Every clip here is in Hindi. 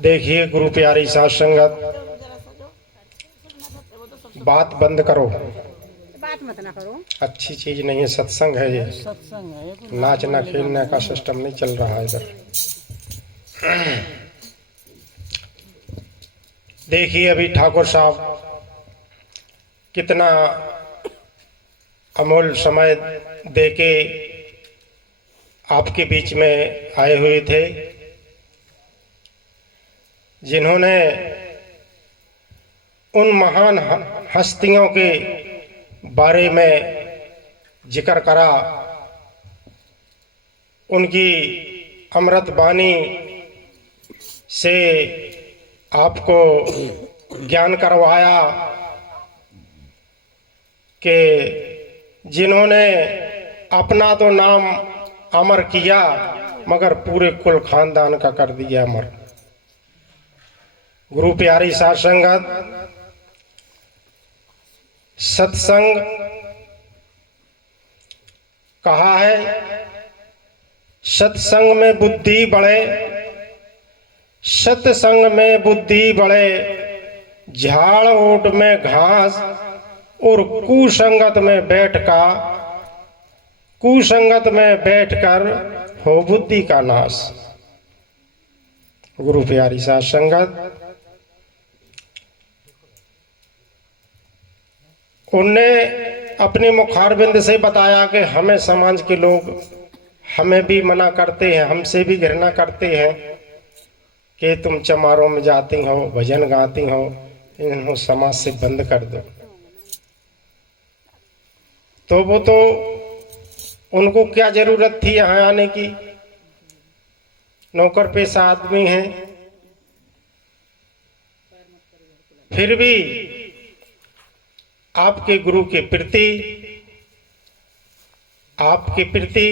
देखिए गुरु प्यारी साथ संगत, बात बंद करो, बात मत ना करो। अच्छी चीज नहीं है। सत्संग है ये, सत्संग है, कोई नाचना खेलने का सिस्टम नहीं चल रहा है इधर। देखिए अभी ठाकुर साहब कितना अमूल्य समय देके आपके बीच में आए हुए थे, जिन्होंने उन महान हस्तियों के बारे में जिक्र करा, उनकी अमृत वाणी से आपको ज्ञान करवाया कि जिन्होंने अपना तो नाम अमर किया मगर पूरे कुल खानदान का कर दिया अमर। गुरु प्यारी साध संगत, सत्संग कहा है, सत्संग में बुद्धि बढ़े, सत्संग में बुद्धि बढ़े, झाड़ ओट में घास और कुसंगत में बैठकर हो बुद्धि का नाश। गुरु प्यारी साध संगत, उनने अपने मुखारबिंद से बताया कि हमें समाज के लोग हमें भी मना करते हैं, हमसे भी घृणा करते हैं कि तुम चमारों में जाती हो, भजन गाती हो, इन्हों समाज से बंद कर दो। तो वो तो उनको क्या जरूरत थी यहाँ आने की, नौकर पेशा आदमी हैं। फिर भी आपके गुरु के प्रति, आपके प्रति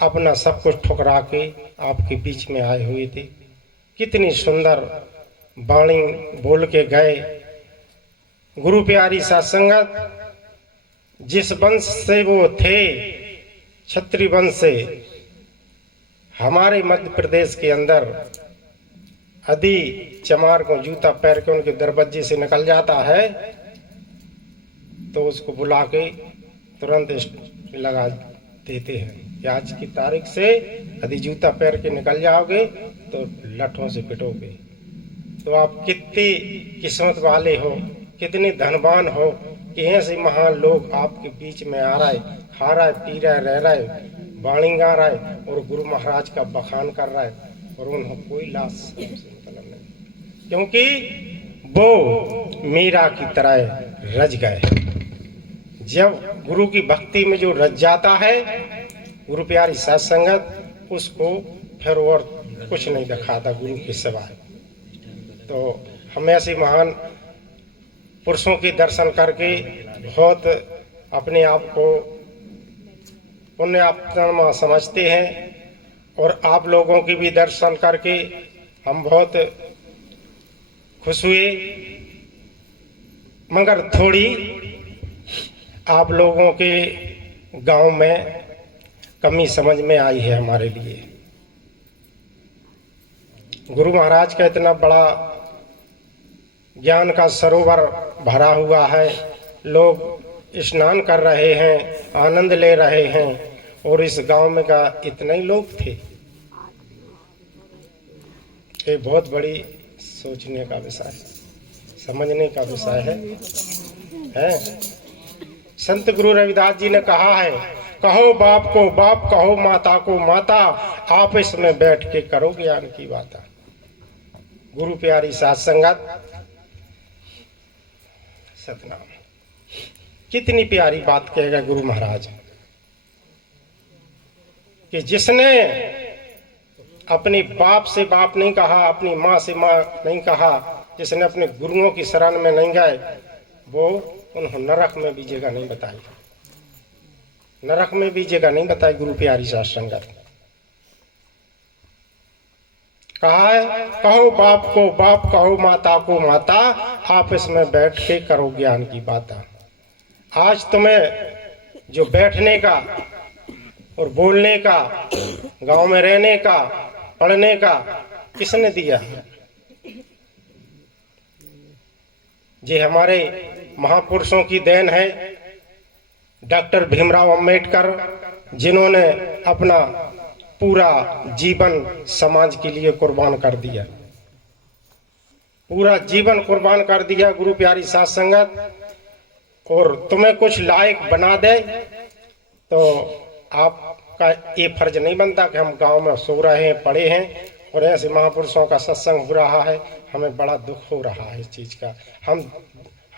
अपना सब कुछ ठुकरा के आपके बीच में आए हुए थे। कितनी सुंदर वाणी बोल के गए। गुरु प्यारी साध संगत, जिस वंश से वो थे, क्षत्रिय वंश से, हमारे मध्य प्रदेश के अंदर यदि चमार को जूता पैर के उनके दरवाजे से निकल जाता है तो उसको बुला के तुरंत लगा देते हैं कि आज की तारीख से यदि जूता पैर के निकल जाओगे तो लठों से पिटोगे। तो आप कितनी किस्मत वाले हो, कितने धनवान हो कि ऐसे महान लोग आपके बीच में आ रहा है, खा रहा है, पी रहा है, रह रहा है, वाणी गा रहा है और गुरु महाराज का बखान कर रहा है और उन्हें कोई लाश से मतलब नहीं, क्योंकि वो मीरा की तरह रज गए। जब गुरु की भक्ति में जो रज जाता है, गुरु प्यारी साध संगत, उसको फिर और कुछ नहीं दिखाता गुरु के सिवाय। तो हम ऐसे महान पुरुषों के दर्शन करके बहुत अपने आप को पुण्य आत्मा समझते हैं और आप लोगों की भी दर्शन करके हम बहुत खुश हुए। मगर थोड़ी आप लोगों के गांव में कमी समझ में आई है हमारे लिए। गुरु महाराज का इतना बड़ा ज्ञान का सरोवर भरा हुआ है, लोग स्नान कर रहे हैं, आनंद ले रहे हैं, और इस गांव में का इतने ही लोग थे। ये बहुत बड़ी सोचने का विषय है, समझने का विषय है। संत गुरु रविदास जी ने कहा है, कहो बाप को बाप, कहो माता को माता, आपस में बैठ के करो ज्ञान की बात। गुरु प्यारी साध संगत, सतनाम। कितनी प्यारी बात कहेगा गुरु महाराज कि जिसने अपने बाप से बाप नहीं कहा, अपनी माँ से माँ नहीं कहा, जिसने अपने गुरुओं की शरण में नहीं गए, वो उन्हें नरक में भी जगह नहीं बताई, नरक में भी जगह नहीं बताई। गुरु प्यारी साध संगत कहा है, कहो बाप को बाप, कहो माता को माता, आपस में बैठ के करो ज्ञान की बात। आज तुम्हें जो बैठने का और बोलने का, गांव में रहने का, पढ़ने का किसने दिया? ये हमारे महापुरुषों की देन है। डॉक्टर भीमराव अंबेडकर, जिन्होंने अपना पूरा जीवन समाज के लिए कुर्बान कर दिया, पूरा जीवन कुर्बान कर दिया। गुरु प्यारी साध संगत, और तुम्हें कुछ लायक बना दे तो आपका ये फर्ज नहीं बनता कि हम गांव में सो रहे हैं, पड़े हैं और ऐसे महापुरुषों का सत्संग हो रहा है। हमें बड़ा दुख हो रहा है इस चीज का। हम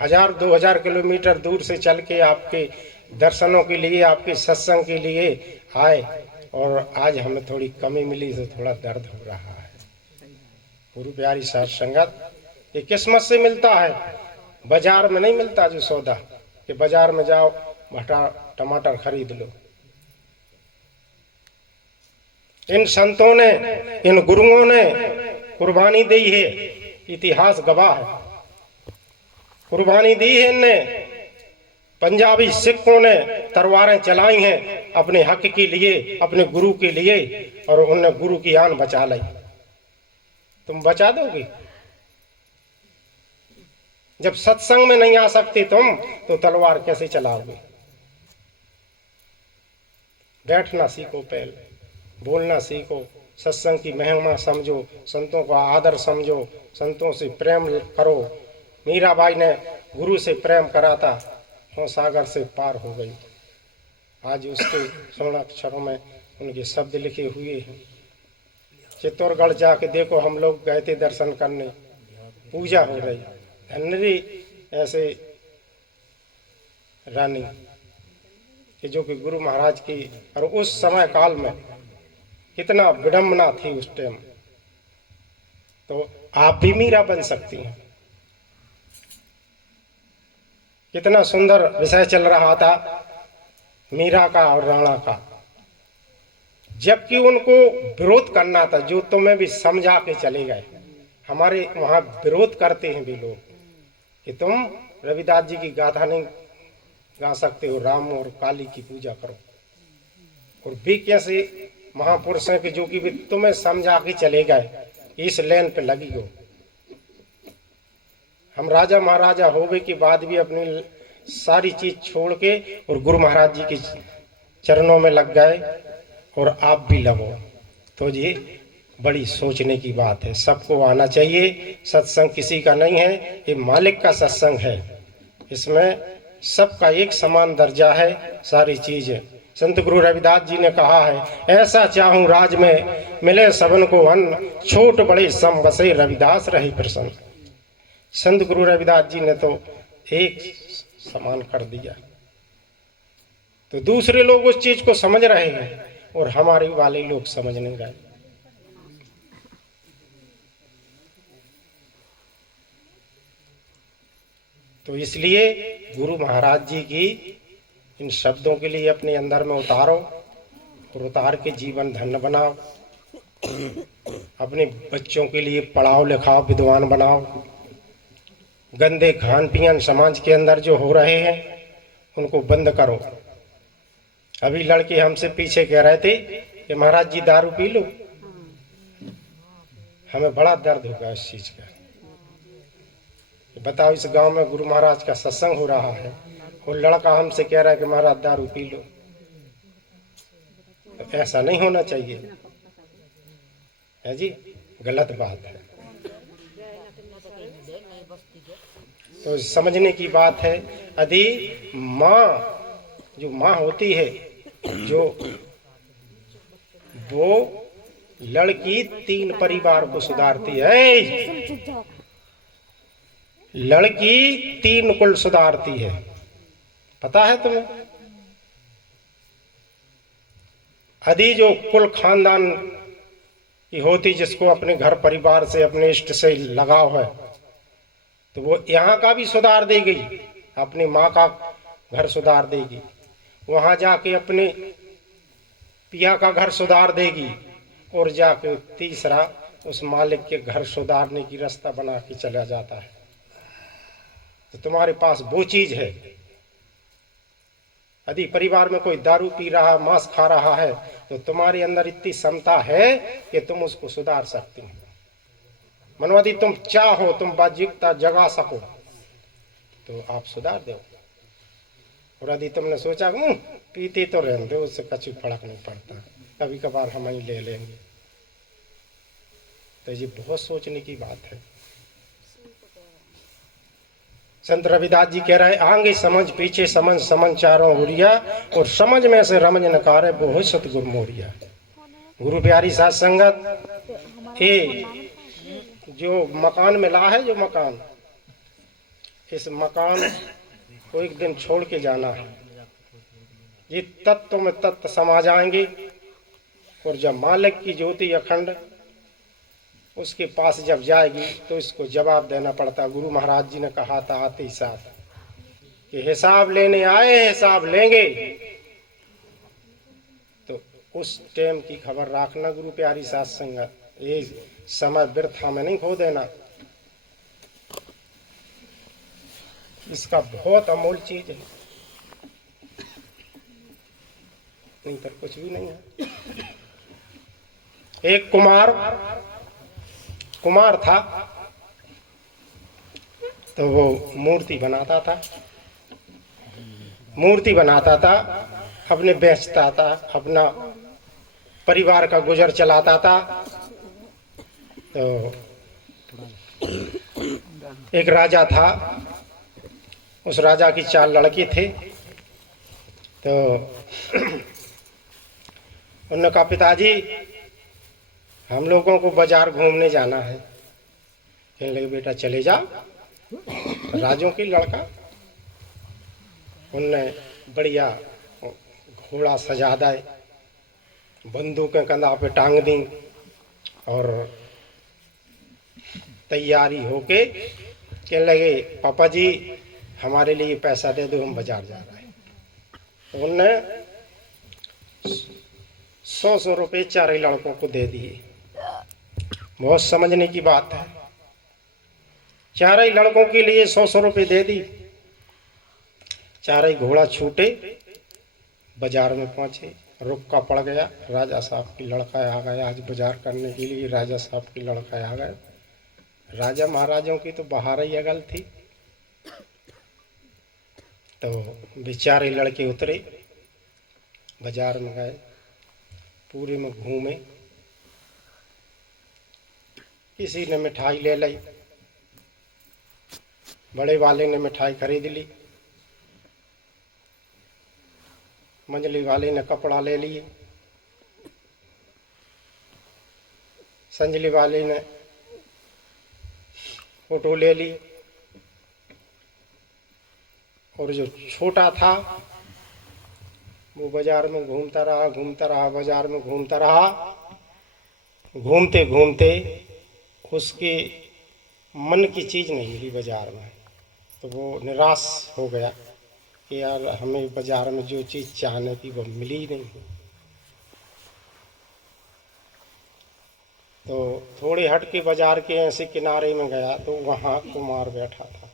1000-2000 किलोमीटर दूर से चल के आपके दर्शनों के लिए, आपके सत्संग के लिए आए, और आज हमें थोड़ी कमी मिली तो थोड़ा दर्द हो रहा है। गुरु प्यारी साध संगत, ये किस्मत से मिलता है, बाजार में नहीं मिलता जो सौदा कि बाजार में जाओ भटा टमाटर खरीद लो। इन संतों ने, इन गुरुओं ने कुर्बानी दी है, इतिहास गवाह है। कुर्बानी दी है इनने। पंजाबी सिखों ने तलवारें चलाई हैं अपने हक के लिए, अपने गुरु के लिए, और उन्होंने गुरु की आन बचा ली। तुम बचा दोगे? जब सत्संग में नहीं आ सकते तुम, तो तलवार कैसे चलाओगे? बैठना सीखो, पहले बोलना सीखो, सत्संग की महिमा समझो, संतों का आदर समझो, संतों से प्रेम करो। मीराबाई ने गुरु से प्रेम करा था, वो सागर से पार हो गई। आज उसके स्वर्ण अक्षरों में उनके शब्द लिखे हुए हैं। चित्तौड़गढ़ जाके देखो, हम लोग गए थे दर्शन करने, पूजा हो रही। धनरी ऐसे रानी कि जो कि गुरु महाराज की, और उस समय काल में कितना विडंबना थी उस टाइम। तो आप भी मीरा बन सकती हैं। कितना सुंदर विषय चल रहा था मीरा का और राणा का, जबकि उनको विरोध करना था। जो तुम्हें भी समझा के चले गए, हमारे वहां विरोध करते हैं भी लोग कि तुम रविदास जी की गाथा नहीं गा सकते हो, राम और काली की पूजा करो। और भी कैसे महापुरुष हैं कि जो कि भी तुम्हें समझा के चले गए, इस लेन पे लगी हो। हम राजा महाराजा होवे के बाद भी अपनी सारी चीज छोड़ के और गुरु महाराज जी के चरणों में लग गए, और आप भी लगो। तो ये बड़ी सोचने की बात है। सबको आना चाहिए। सत्संग किसी का नहीं है, ये मालिक का सत्संग है। इसमें सबका एक समान दर्जा है, सारी चीजें। संत गुरु रविदास जी ने कहा है, ऐसा चाहूं राज में मिले सबन को अन्न, छोट बड़े सम बसे रविदास रहे प्रसन्न। संत गुरु रविदास जी ने तो एक समान कर दिया। तो दूसरे लोग उस चीज को समझ रहे हैं और हमारे वाले लोग समझ नहीं रहे। तो इसलिए गुरु महाराज जी की इन शब्दों के लिए अपने अंदर में उतारो, और उतार के जीवन धन्य बनाओ। अपने बच्चों के लिए पढ़ाओ लिखाओ, विद्वान बनाओ। गंदे खान पियन समाज के अंदर जो हो रहे हैं उनको बंद करो। अभी लड़के हमसे पीछे कह रहे थे कि महाराज जी दारू पी लो। हमें बड़ा दर्द होगा इस चीज का। बताओ, इस गांव में गुरु महाराज का सत्संग हो रहा है और लड़का हमसे कह रहा है कि महाराज दारू पी लो। तो ऐसा नहीं होना चाहिए, है जी, गलत बात है। तो समझने की बात है। यदि माँ, जो माँ होती है, जो वो लड़की 3 परिवार को सुधारती है। लड़की 3 कुल सुधारती है, पता है तुम्हें? यदि जो कुल खानदान की होती, जिसको अपने घर परिवार से, अपने इष्ट से लगाव है, तो वो यहाँ का भी सुधार देगी, अपनी माँ का घर सुधार देगी, वहां जाके अपने पिया का घर सुधार देगी, और जाके तीसरा उस मालिक के घर सुधारने की रास्ता बना के चला जाता है। तो तुम्हारे पास वो चीज है। यदि परिवार में कोई दारू पी रहा, मांस खा रहा है, तो तुम्हारे अंदर इतनी क्षमता है कि तुम उसको सुधार सकती हो। मनवादी तुम चाहो, तुम बाजिकता जगा सको तो आप सुधार दो। और यदि तुमने सोचा पीते तो रहने दो, उससे कुछ फर्क नहीं पड़ता, कभी कभार हम ही ले लेंगे, तो ये बहुत सोचने की बात है। संत रविदास जी कह रहे, आगे समझ पीछे समझ, समझ चारों ओरिया, और समझ में से रमज नकारे वो सतगुरु मोरिया। गुरु प्यारी साथ संगत, ये जो मकान मिला है, जो मकान, इस मकान को एक दिन छोड़ के जाना है। ये तत्व में तत्व समा जाएंगे, और जब मालिक की ज्योति अखंड उसके पास जब जाएगी तो इसको जवाब देना पड़ता। गुरु महाराज जी ने कहा था आते ही साथ कि हिसाब लेने आए, हिसाब लेंगे, तो उस टाइम की खबर रखना गुरु प्यारी साथ संगत। ये समय व्यर्था में नहीं खो देना, इसका बहुत अमूल्य चीज है, नहीं तो कुछ भी नहीं है। एक कुमार था, तो वो मूर्ति बनाता था, अपने बेचता था, अपना परिवार का गुजर चलाता था। तो एक राजा था, उस राजा की 4 लड़के थे। तो उन्होंने कहा, पिताजी हम लोगों को बाजार घूमने जाना है। कहने लगे, बेटा चले जाओ, राजों की लड़का। उनने बढ़िया घोड़ा सजा दाए, बंदूकें कंधा पे टांग दी, और तैयारी होके कहने लगे, पापा जी हमारे लिए पैसा दे दो, हम बाजार जा रहे हैं। तो उनने 100 रुपये 4 लड़कों को दे दिए। बहुत समझने की बात है, 4 लड़कों के लिए 100 रुपये दे दी। 4 घोड़ा छूटे, बाजार में पहुंचे, रुक्का पड़ गया। राजा साहब की लड़का आ गया आज बाजार करने के लिए, राजा साहब की लड़का आ गए। राजा महाराजों की तो बहार ही अगल थी। तो बेचारे लड़के उतरे, बाजार में गए, पूरे में घूमे, किसी ने मिठाई ले ली, बड़े वाले ने मिठाई खरीद ली, मंझली वाले ने कपड़ा ले लिए, संजली वाले ने फोटो ले ली, और जो छोटा था वो बाजार में घूमता रहा, बाजार में घूमता रहा। घूमते घूमते उसके मन की चीज नहीं मिली बाजार में, तो वो निराश हो गया कि यार हमें बाजार में जो चीज चाहने की वो मिली ही नहीं। तो थोड़े हट के बाजार के ऐसे किनारे में गया, तो वहाँ कुमार बैठा था।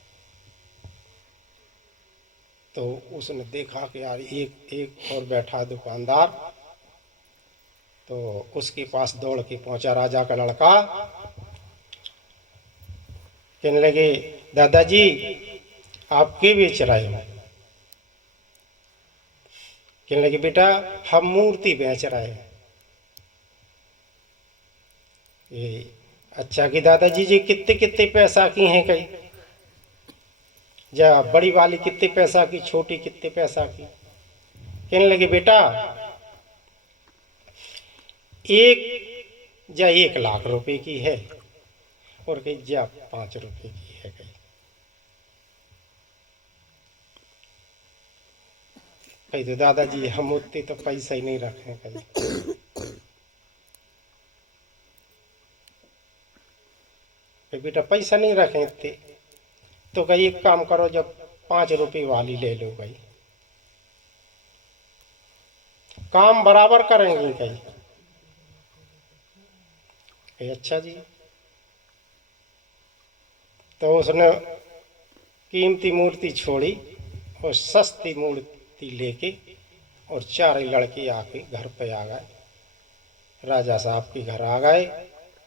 तो उसने देखा कि यार एक और बैठा दुकानदार। तो उसके पास दौड़ के पहुंचा राजा का लड़का, कहने लगे, दादाजी आप क्या बेच रहे हो? कहने लगे, बेटा हम मूर्ति बेच रहे हैं। ये अच्छा कि दादाजी जी कितने कितने पैसा की हैं? कई जा बड़ी वाली कितने पैसा की, छोटी कितने पैसा की? कहने लगे, बेटा 1 लाख रुपए की है, और कहीं जा 5 रुपए की है। कहीं तो दादाजी हम उतने तो पैसा ही नहीं रखे। कहीं बेटा पैसा नहीं रखे इतने, तो कहीं एक काम करो, जब 5 रुपए वाली ले लो, भाई काम बराबर करेंगे। कहीं अच्छा जी। तो उसने कीमती मूर्ति छोड़ी और सस्ती मूर्ति लेके और चार लड़के आके घर पे आ गए। राजा साहब के घर आ गए।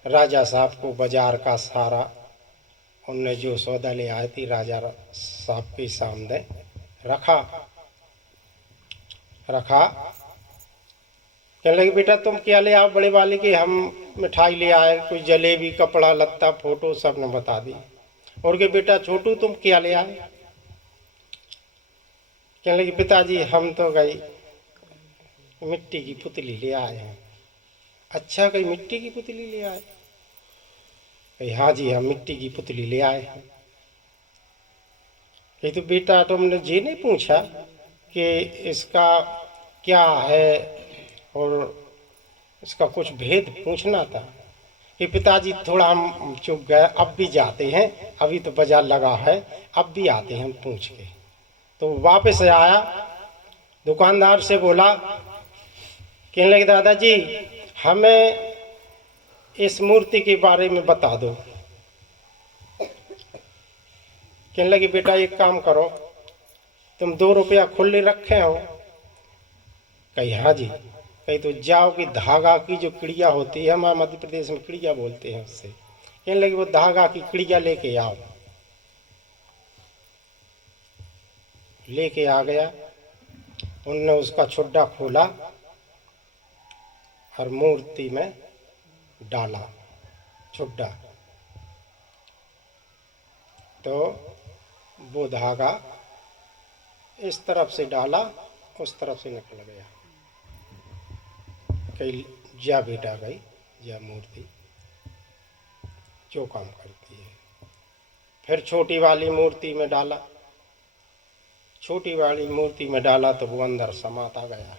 राजा साहब को बाजार का सारा उनने जो सौदा ले आए थी राजा साहब के सामने रखा। कहने लगे बेटा तुम क्या ले आओ बड़े वाले के? हम मिठाई ले आए, कोई जलेबी, कपड़ा लत्ता, फोटो सब ने बता दी। और के बेटा छोटू तुम क्या ले आए? कहने लगे पिताजी हम तो गई मिट्टी की पुतली ले आए हैं। अच्छा कहीं मिट्टी की पुतली ले आए? कही हाँ जी हम मिट्टी की पुतली ले आए हैं। कही तो बेटा तुमने ये नहीं पूछा कि इसका क्या है और इसका कुछ भेद पूछना था? कि पिताजी थोड़ा हम चुप गए, अब भी जाते हैं, अभी तो बाजार लगा है, अब भी आते हैं हम पूछ के। तो वापस आया, दुकानदार से बोला, कहने लगे दादाजी हमें इस मूर्ति के बारे में बता दो। कहने लगे बेटा एक काम करो, तुम 2 रुपया खुले रखे हो? कही हाँ जी। कही तो जाओ कि धागा की जो किड़िया होती है, हमारे मध्य प्रदेश में किड़िया बोलते हैं उससे, कहने लगे वो धागा की किड़िया लेके आओ। लेके आ गया, उनने उसका छुड्डा खोला और मूर्ति में डाला छुड्डा, तो वो धागा इस तरफ से डाला, उस तरफ से निकल गया। कही जा बेटा गई जा मूर्ति जो काम करती है। फिर छोटी वाली मूर्ति में डाला, छोटी वाली मूर्ति में डाला तो वो अंदर समाता गया।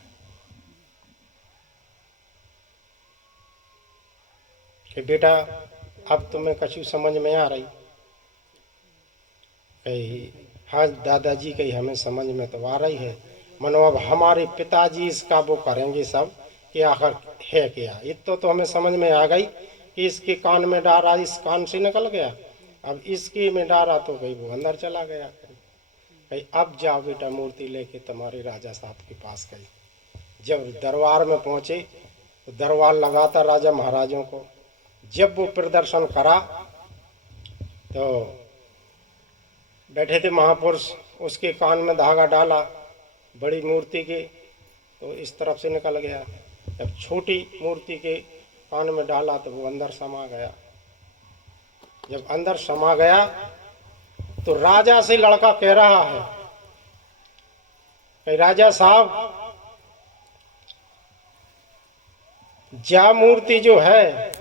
कि बेटा अब तुम्हें कछु समझ में आ रही? कही हाँ दादाजी, कही हमें समझ में तो आ रही है, मनो अब हमारे पिताजी इसका वो करेंगे सब कि आखिर है क्या। इतना तो हमें समझ में आ गई कि इसके कान में डारा इस कान से निकल गया, अब इसके में डारा तो कहीं वो अंदर चला गया। कही अब जाओ बेटा मूर्ति लेके तुम्हारे राजा साहब के पास गई। जब दरबार में पहुंचे तो दरबार लगाता राजा महाराजों को। जब वो प्रदर्शन करा तो बैठे थे महापुरुष, उसके कान में धागा डाला बड़ी मूर्ति के तो इस तरफ से निकल गया। जब छोटी मूर्ति के कान में डाला तो वो अंदर समा गया। जब अंदर समा गया तो राजा से लड़का कह रहा है कि राजा साहब जा मूर्ति जो है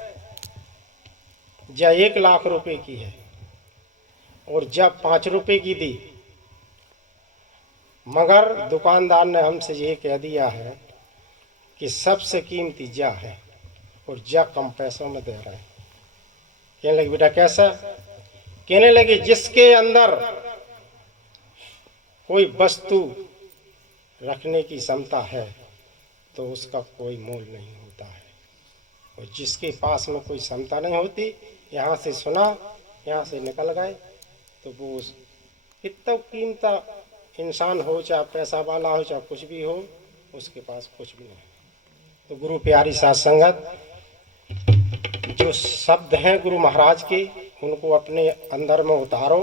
जा 1 लाख रुपए की है और जब 5 रुपए की दी, मगर दुकानदार ने हमसे ये कह दिया है कि सबसे कीमती जा है और जा कम पैसों में दे रहे हैं। कहने लगे बेटा कैसा? कहने लगे जिसके अंदर कोई वस्तु रखने की क्षमता है तो उसका कोई मोल नहीं होता है, और जिसके पास में कोई क्षमता नहीं होती, यहाँ से सुना यहाँ से निकल गए, तो वो कितना कीमता इंसान हो, चाहे पैसा वाला हो चाहे कुछ भी हो, उसके पास कुछ भी नहीं। तो गुरु प्यारी साध संगत, जो शब्द हैं गुरु महाराज के, उनको अपने अंदर में उतारो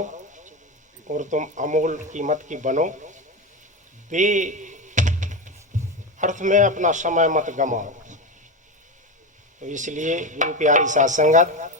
और तुम अमूल कीमत की बनो। बे अर्थ में अपना समय मत गमाओ। तो इसलिए गुरु प्यारी साध संगत,